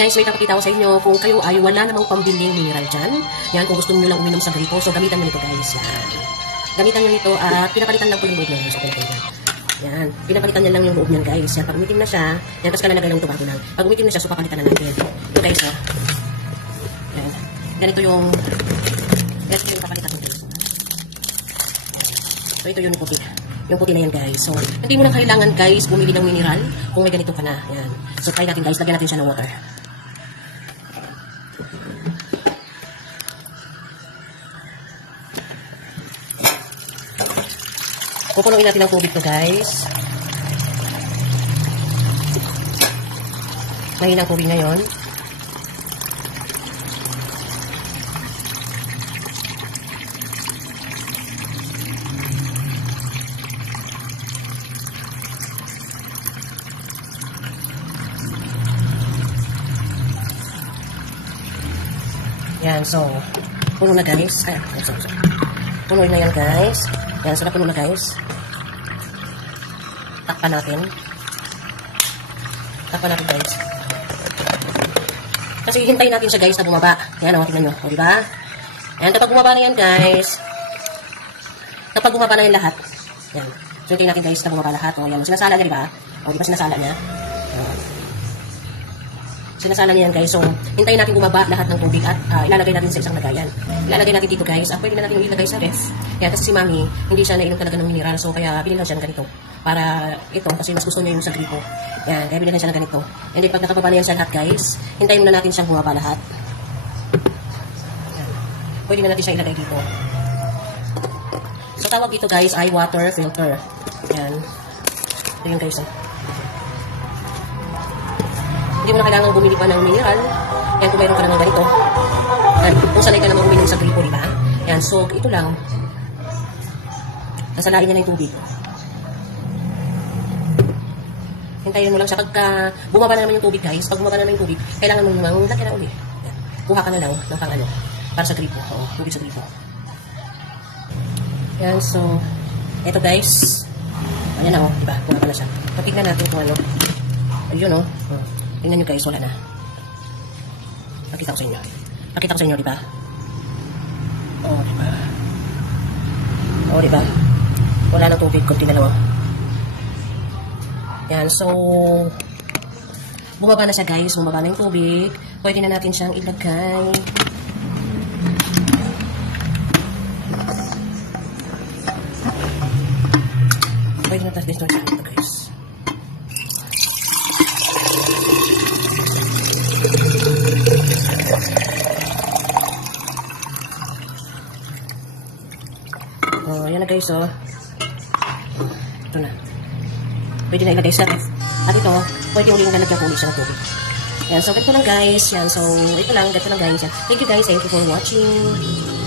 Guys, may papakita ko sa inyo kung kayo ay wala namang pambiling mineral dyan. Yan, kung gusto nyo lang uminom sa gripo. So, gamitan nyo nito guys. Yan. Gamitan nyo nito at pinapalitan lang po yung loob nyo. So, yan. Pinapalitan nyo lang yung loob nyan guys. Yan, pag umitim na siya, yan, tapos kalalagay lang ito bago lang. Pag umitim na siya, so papalitan na natin. Ito guys, ha. Yan. Ganito yung papalitan ko guys. So, ito yung puti. Yung puti na yan guys. So, hindi mo na kailangan guys bumili ng mineral kung may ganito ka na. Yan. So, try natin guys. Lagyan natin siya ng water. Pupunuin natin ang tubig to guys. Mahina ang tubig ngayon. Yan, so, puno na guys. Ay, sorry. Punuin na yan guys. Yan, so napuno na guys. Takpan natin. Takpan natin guys. Kasi hintayin natin siya guys na bumaba. Yan, tingnan nyo. O, diba? Yan, kapag bumaba na yan guys. Kapag bumaba na yung lahat. Yan. So, hintayin natin guys na bumaba lahat. O, yan. Sinasala niya, diba? O, diba sinasala niya? Sinasala niya yan guys. So, hintayin natin bumaba lahat ng tubig at ilalagay natin sa isang lagayan. Ilalagay natin dito guys. Pwede na natin yung ilagay sa ref. Yan, kasi si Mami, hindi siya nainom talaga ng mineral. So, kaya binili lang siya ng ganito. Para ito, kasi mas gusto niya yung sa gripo. Yan, kaya binili siya ng ganito. And then, pag nakababa na yan sa lahat guys, hintayin muna natin siyang bumaba lahat. Yan. Pwede na natin siya ilagay dito. So, tawag dito guys ay water filter. Yan. Ito yung guys. Hindi mo na kailangan bumili pa ng mineral. Yan, kung mayroon ka naman ganito. Yan, kung sanay ka naman uminom sa gripo, diba? Yan, so, ito lang. Nasalain niya na yung tubig. Hintayin mo lang siya. Pagka bumaba na naman yung tubig, guys, pag bumaba na naman yung tubig, kailangan mo namang lagyan na uli. Yan. Kuha ka na lang ng pang ano, para sa gripo. Oo, tubig sa gripo. Yan, so, ito guys. Ayan na, diba? Bumaba na siya. So, tignan natin kung ano. Ayun, tingnan nyo guys, wala na. Pakita ko sa inyo. Pakita ko sa inyo, diba? Diba? Diba? Wala na tubig, kunti na lang. Yan, so, bumaba na siya guys, bumaba na yung tubig. Pwede na natin siyang ilagay. Pwede na tayo siya ito guys. Yan na guys, ito na. Pwede na ilagay sa ref. At ito, pwede ulit nalagyan ko ulit siya ng tubig. Yan, so ganito lang guys. Yan, so ito lang, ganito lang guys. Yan. Thank you guys, thank you for watching.